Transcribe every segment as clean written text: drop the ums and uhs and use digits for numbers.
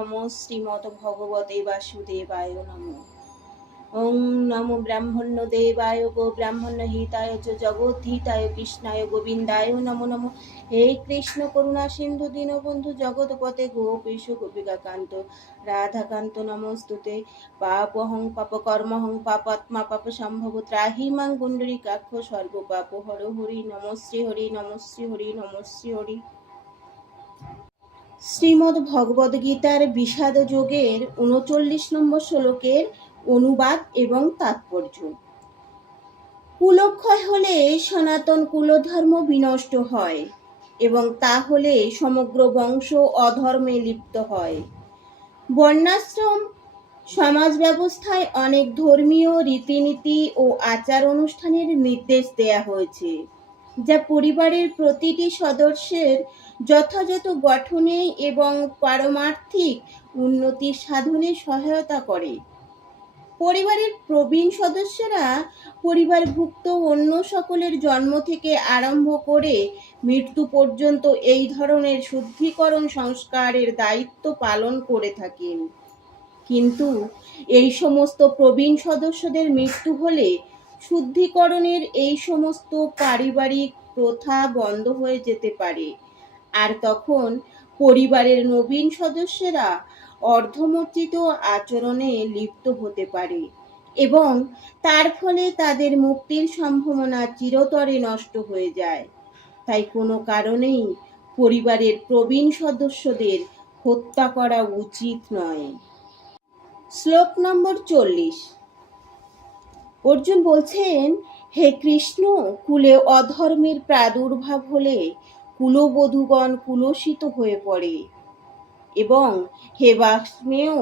নমো শ্রীমদ্ ভগবতে বাসুদেবায় নমো। ওং নমো ব্রাহ্মণ্য দেবায় গো ব্রাহ্মণ্য হিতায় চ জগদ্ধিতায় কৃষ্ণায় গোবিন্দায় নমো নমো। হে কৃষ্ণ করুণা সিন্ধু দীনবন্ধু জগৎপতে গোপীশ গোপিকা কান্ত রাধাকান্ত নমস্তুতে। পাপহং পাপকর্মহং পাপাত্মা পাপ সম্ভব ত্রাহি মাং পুণ্ডরীকাক্ষ সর্ব পাপ হর হরি। নমঃ শ্রী হরি নমঃ শ্রী হরি নমঃ শ্রী হরি। শ্রীমদ্ ভগবদ গীতার বিষাদ যোগের ৩৯ নম্বর শ্লোকের অনুবাদ এবং তাৎপর্য। কুলক্ষয় হলে সনাতন কুলধর্ম বিনষ্ট হয় এবং তা হলে সমগ্র বংশ অধর্মে লিপ্ত হয়। বর্ণাশ্রম সমাজ ব্যবস্থায় অনেক ধর্মীয় রীতিনীতি ও আচার অনুষ্ঠানের নির্দেশ দেয়া হয়েছে, যা পরিবারের প্রতিটি সদস্যের যথাযথ গঠনে এবং পারমার্থিক উন্নতি সাধনে সহায়তা করে। পরিবারের প্রবীণ সদস্যরা পরিবারভুক্ত অন্য সকলের জন্ম থেকে আরম্ভ করে মৃত্যু পর্যন্ত এই ধরনের শুদ্ধিকরণ সংস্কারের দায়িত্ব পালন করে থাকেন। কিন্তু এই সমস্ত প্রবীণ সদস্যদের মৃত্যু হলে শুদ্ধিকরণের এই সমস্ত পারিবারিক প্রথা বন্ধ হয়ে যেতে পারে, আর তখন পরিবারের নবীন সদস্যরা অর্ধমর্জিত আচরণে লিপ্ত হতে পারে এবং তার ফলে তাদের মুক্তির সম্ভাবনা চিরতরে নষ্ট হয়ে যায়। তাই কোনো কারণেই পরিবারের প্রবীণ সদস্যদের হত্যা করা উচিত নয়। শ্লোক নম্বর 40। অর্জুন বলছেন, হে কৃষ্ণ, কুলে অধর্মের প্রাদুর্ভাব হলে কুলবধূগণ কুলসিত হয়ে পড়ে এবং হে বাষ্মেয়,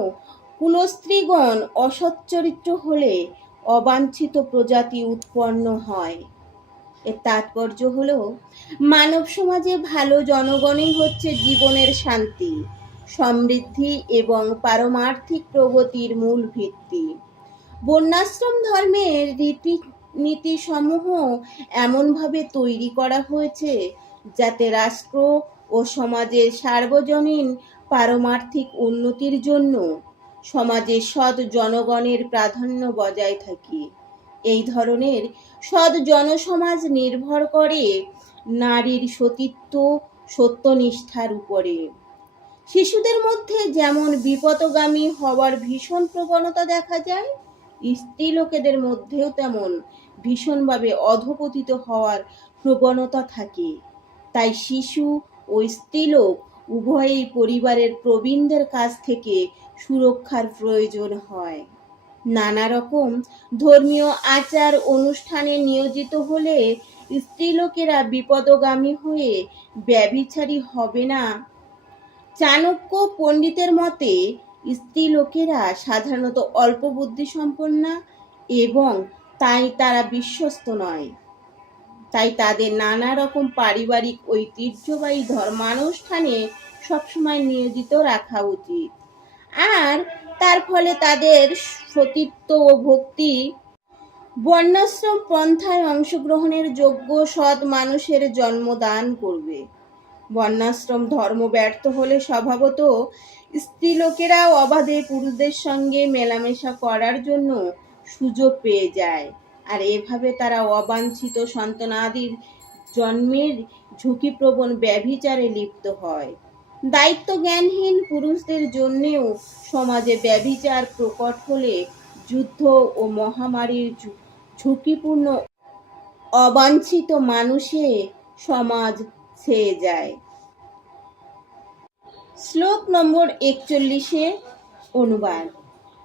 কুলস্ত্রীগণ অসচ্চরিত্র হলে অবাঞ্ছিত প্রজাতি উৎপন্ন হয়। এর তাৎপর্য হলো, মানব সমাজে ভালো জনগণই হচ্ছে জীবনের শান্তি, সমৃদ্ধি এবং পারমার্থিক প্রগতির মূল ভিত্তি। বর্ণাশ্রম ধর্মের রীতিনীতি সমূহ এমনভাবে তৈরি করা হয়েছে যাতে রাষ্ট্র ও সমাজের সার্বজনীন পারমার্থিক উন্নতির জন্য সমাজের সৎ জনগণের প্রাধান্য বজায় থাকে। এই ধরনের সৎ জনসমাজ নির্ভর করে নারীর সতীত্ব সত্যনিষ্ঠার উপরে। শিশুদের মধ্যে যেমন বিপথগামী হওয়ার ভীষণ প্রবণতা দেখা যায়, স্ত্রীলোকেদের মধ্যেও তেমন ভীষণভাবে অধঃপতিত হওয়ার প্রবণতা থাকে। তাই শিশু ও স্ত্রীলোক উভয়ই পরিবারের প্রবীণদের কাছ থেকে সুরক্ষার প্রয়োজন হয়। নানা রকম ধর্মীয় আচার অনুষ্ঠানে নিয়োজিত হলে স্ত্রীলোকেরা বিপদগামী হয়ে ব্যভিচারী হবে না। চাণক্য পণ্ডিতের মতে স্ত্রীলোকেরা সাধারণত অল্প বুদ্ধিসম্পন্না এবং তাই তারা বিশ্বস্ত নয়। তাই তাদের নানা রকম পারিবারিক ঐতিহ্যবাহী ধর্মানুষ্ঠানে সবসময় নিয়োজিত রাখা উচিত, আর তার ফলে তাদের সতীত্ব ও ভক্তি বর্ণাশ্রম পন্থায় অংশগ্রহণের যোগ্য সৎ মানুষের জন্মদান করবে। বর্ণাশ্রম ধর্ম ব্যর্থ হলে স্বভাবত স্ত্রীলোকেরাও অবাধে পুরুষদের সঙ্গে মেলামেশা করার জন্য সুযোগ পেয়ে যায়, আর এভাবে তারা অবাঞ্ছিত সন্তানাদির জন্মের ঝুঁকিপ্রবণ ব্যভিচারে লিপ্ত হয়। দায়িত্ব জ্ঞানহীন পুরুষদের জন্যেও সমাজে ব্যভিচার প্রকট হলে যুদ্ধ ও মহামারীর ঝুঁকিপূর্ণ অবাঞ্ছিত মানুষে সমাজ ছেয়ে যায়। শ্লোক নম্বর 41 অনুবাদ।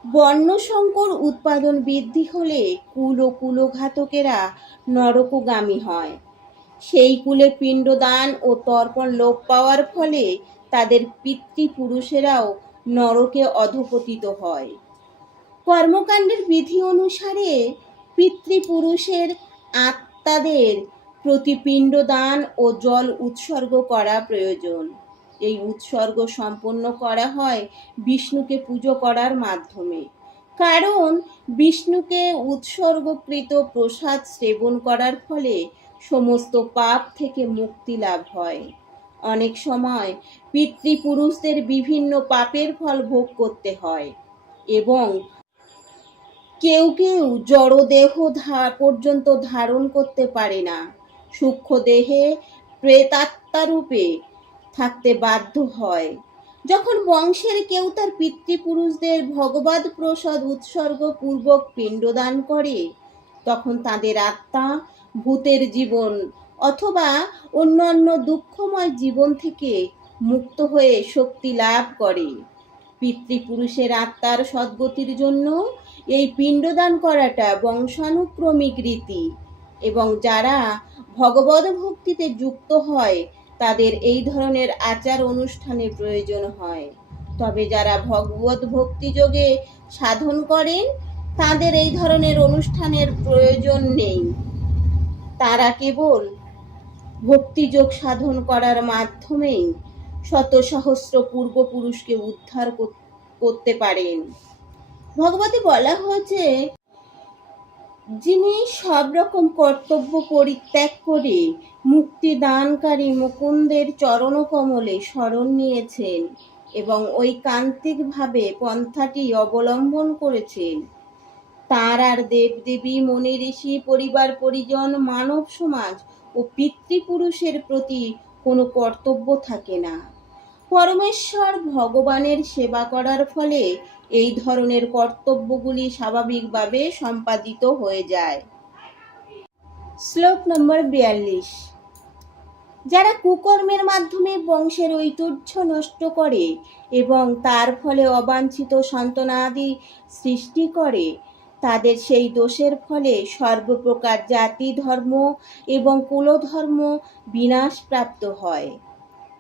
বর্ণসংকর উৎপাদন বৃদ্ধি হলে কুল ও কুলঘাতকেরা নরকগামী হয়। সেই কুলে পিণ্ডদান ও তর্পণ লোপ পাওয়ার ফলে তাদের পিতৃপুরুষেরাও নরকে অধঃপতিত হয়। কর্মকাণ্ডের বিধি অনুসারে পিতৃপুরুষের আত্মাদের প্রতি পিণ্ডদান ও জল উৎসর্গ করা প্রয়োজন। এই উৎসর্গ সম্পন্ন করা হয় বিষ্ণুকে পুজো করার মাধ্যমে, কারণ বিষ্ণুকে উৎসর্গকৃত প্রসাদ সেবন করার ফলে সমস্ত পাপ থেকে মুক্তি লাভ হয়। অনেক সময় পিতৃপুরুষদের বিভিন্ন পাপের ফল ভোগ করতে হয় এবং কেউ কেউ জড়দেহ পর্যন্ত ধারণ করতে পারে না, সূক্ষ্ম দেহে প্রেতাত্মা রূপে থাকতে বাধ্য হয়। যখন বংশের কেউ তার পিতৃপুরুষদের ভগবদ প্রসাদ উৎসর্গ পূর্বক পিণ্ডদান করে, তখন তাদের আত্মা ভূতের জীবন অথবা অন্যান্য দুঃখময় জীবন থেকে মুক্ত হয়ে শক্তি লাভ করে। পিতৃপুরুষের আত্মার সদ্গতির জন্য এই পিণ্ডদান করাটা বংশানুক্রমিক রীতি এবং যারা ভগবদ ভক্তিতে যুক্ত হয় তাদের এই ধরনের আচার অনুষ্ঠানের প্রয়োজন হয়। তবে যারা ভগবত ভক্তিযোগে সাধন করেন তাদের এই ধরনের অনুষ্ঠানের প্রয়োজন নেই। তারা কেবল ভক্তিযোগ সাধন করার মাধ্যমেই শত সহস্র পূর্বপুরুষকে উদ্ধার করতে পারেন। ভগবতে বলা হয়েছে, যিনি সব রকম কর্তব্য পরিত্যাগ করে মুক্তি দানকারী মুকুন্দের চরণকমলে শরণ নিয়েছেন এবং ঐকান্তিকভাবে পন্থাটি অবলম্বন করেছেন, তাঁর আর দেবদেবী, মুনি ঋষি, পরিবার পরিজন, মানব সমাজ ও পিতৃপুরুষের প্রতি কোনো কর্তব্য থাকে না। পরমেশ্বর ভগবানের সেবা করার ফলে এই ধরনের কর্তব্যগুলি স্বাভাবিকভাবে সম্পাদিত হয়ে যায়। শ্লোক নম্বর 42। যারা কুকর্মের মাধ্যমে বংশের ঐতিহ্য নষ্ট করে এবং তার ফলে অবাঞ্ছিত সন্তানাদি সৃষ্টি করে, তাদের সেই দোষের ফলে সর্বপ্রকার জাতি, ধর্ম এবং কুলধর্ম বিনাশপ্রাপ্ত হয়।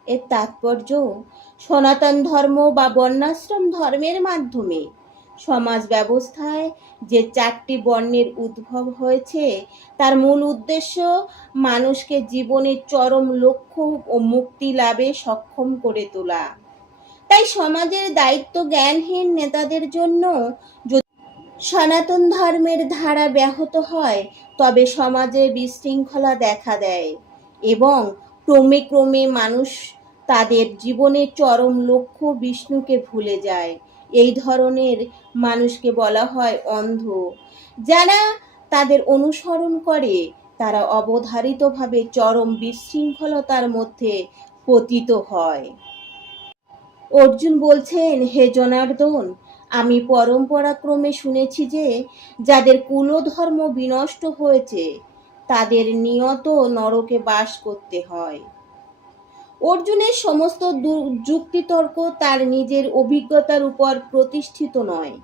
এর তাৎপর্য, সনাতন ধর্ম বা বর্ণাশ্রম ধর্মের মাধ্যমে সমাজ ব্যবস্থায় যে 4টি বর্ণের উদ্ভব হয়েছে তার মূল উদ্দেশ্য মানুষকে জীবনের চরম লক্ষ্য ও মুক্তি লাভে সক্ষম করে তোলা। তাই সমাজের দায়িত্ব জ্ঞানহীন নেতাদের জন্য যদি সনাতন ধর্মের ধারা ব্যাহত হয় তবে সমাজে বিশৃঙ্খলা দেখা দেয় এবং ক্রমে ক্রমে মানুষ তাদের জীবনের চরম লক্ষ্য বিষ্ণুকে ভুলে যায়। এই ধরনের মানুষকে বলা হয় অন্ধ। যারা তাদের অনুসরণ করে তারা অবধারিতভাবে চরম বিশৃঙ্খলতার মধ্যে পতিত হয়। অর্জুন বলছেন, হে জনার্দন, আমি পরম্পরাক্রমে শুনেছি যে যাদের কুলধর্ম বিনষ্ট হয়েছে তাদের নিয়ত নরকে বাস করতে হয়। অর্জুনের সমস্ত যুক্তিতর্ক তার নিজের অভিজ্ঞতার উপর প্রতিষ্ঠিত নয়।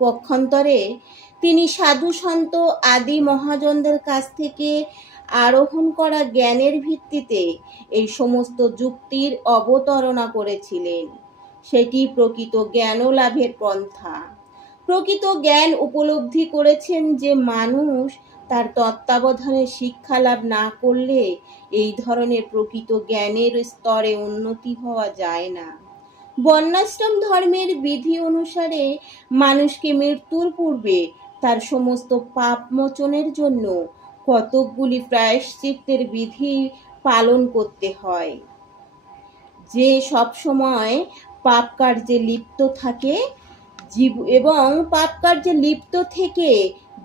পক্ষান্তরে তিনি সাধু সন্ত আদি মহাজনদের কাছ থেকে আরোহণ করা জ্ঞানের ভিত্তিতে এই সমস্ত যুক্তির অবতারণা করেছিলেন। সেটি প্রকৃত জ্ঞান লাভের পন্থা। প্রকৃত জ্ঞান উপলব্ধি করেছেন যে মানুষ তার তত্ত্বাবধানে শিক্ষা লাভ না করলে এই ধরনের প্রকৃত জ্ঞানের স্তরে উন্নতি হওয়া যায় না। বর্ণাশ্রম ধর্মের বিধি অনুসারে মানুষকে মৃত্যুর পূর্বে তার সমস্ত পাপ মোচনের জন্য কতকগুলি প্রায়শ্চিত্তের বিধি পালন করতে হয়। যে সব সময় পাপ কার্যে লিপ্ত থাকে এবং পাপ কার্যে লিপ্ত থেকে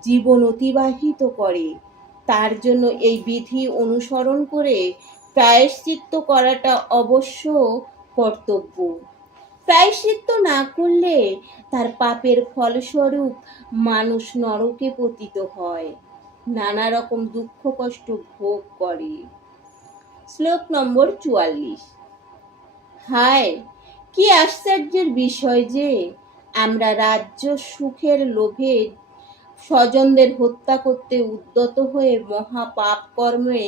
জীবন অতিবাহিত করে, তার জন্য এই বিধি অনুসরণ করে প্রায়শ্চিত্ত করাটা অবশ্য কর্তব্য। প্রায়শ্চিত্ত না করলে তার পাপের ফলস্বরূপ মানুষ নরকে পতিত হয়, নানা রকম দুঃখ কষ্ট ভোগ করে। শ্লোক নম্বর 44। হায়, কি আশ্চর্যের বিষয় যে আমরা রাজ্য সুখের লোভে স্বজনদের হত্যা করতে উদ্যত হয়ে মহা পাপ কর্মে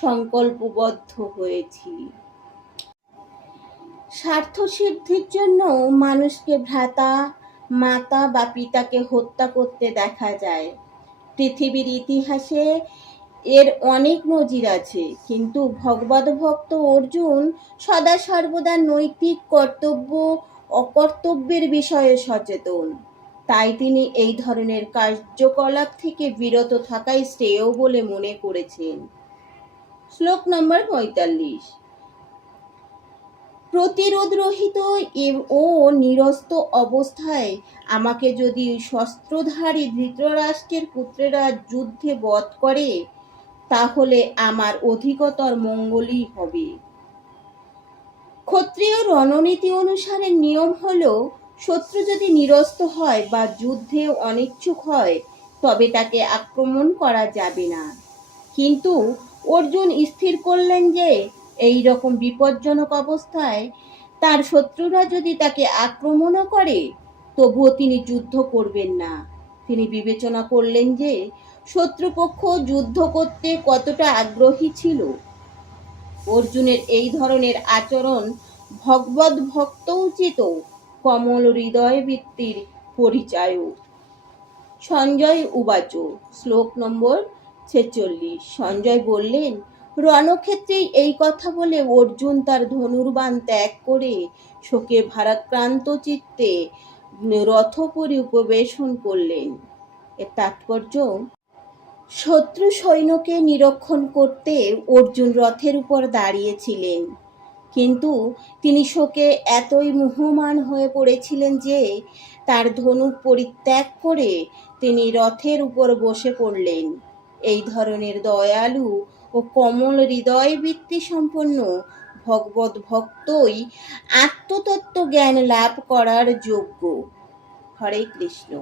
সংকল্পবদ্ধ হয়েছি। স্বার্থ সিদ্ধির জন্য মানুষকে ভ্রাতা, মাতা বা পিতাকে হত্যা করতে দেখা যায়। পৃথিবীর ইতিহাসে এর অনেক নজির আছে, কিন্তু ভগবদ ভক্ত অর্জুন সদা সর্বদা নৈতিক কর্তব্য অকর্তব্যের বিষয়ে সচেতন। তাই তিনি এই ধরনের কার্যকলাপ থেকে বিরত থাকাই শ্রেয় বলে মনে করেছেন। শ্লোক নম্বর 45। প্রতিরোধরহিত ও নিরস্ত অবস্থায় আমাকে যদি শস্ত্রধারী ধৃতরাষ্ট্রের পুত্রেরা যুদ্ধে বধ করে, তাহলে আমার অধিকতর মঙ্গলই হবে। ক্ষত্রিয় রণনীতি অনুসারে নিয়ম হলো, শত্রু যদি নিরস্ত হয় বা যুদ্ধে অনিচ্ছুক হয় তবে তাকে আক্রমণ করা যাবে না। কিন্তু অর্জুন স্থির করলেন যে এই রকম বিপজ্জনক অবস্থায় তার শত্রুরা যদি তাকে আক্রমণও করে তবুও তিনি যুদ্ধ করবেন না। তিনি বিবেচনা করলেন যে শত্রুপক্ষ যুদ্ধ করতে কতটা আগ্রহী ছিল। অর্জুনের এই ধরনের আচরণ ভগবদ ভক্ত উচিত কমল হৃদয় বৃত্তির পরিচায়ক। সঞ্জয় উবাচ। শ্লোক নম্বর 46। সঞ্জয় বললেন, রণক্ষেত্রে এই কথা বলে অর্জুন তার ধনুর্বাণ ত্যাগ করে শোকে ভারাক্রান্ত চিত্তে রথপুরী উপবেশন করলেন। এর তাৎপর্য, শত্রু সৈন্যকে নিরীক্ষণ করতে অর্জুন রথের উপর দাঁড়িয়েছিলেন, কিন্তু তিনি শোকে এতই মুহ্যমান হয়ে পড়েছিলেন যে তার ধনুক পরিত্যাগ করে তিনি রথের উপর বসে পড়লেন। এই ধরনের দয়ালু ও কমল হৃদয় বৃত্তি সম্পন্ন ভগবত ভক্তই আত্মতত্ত্ব জ্ঞান লাভ করার যোগ্য। হরে কৃষ্ণ।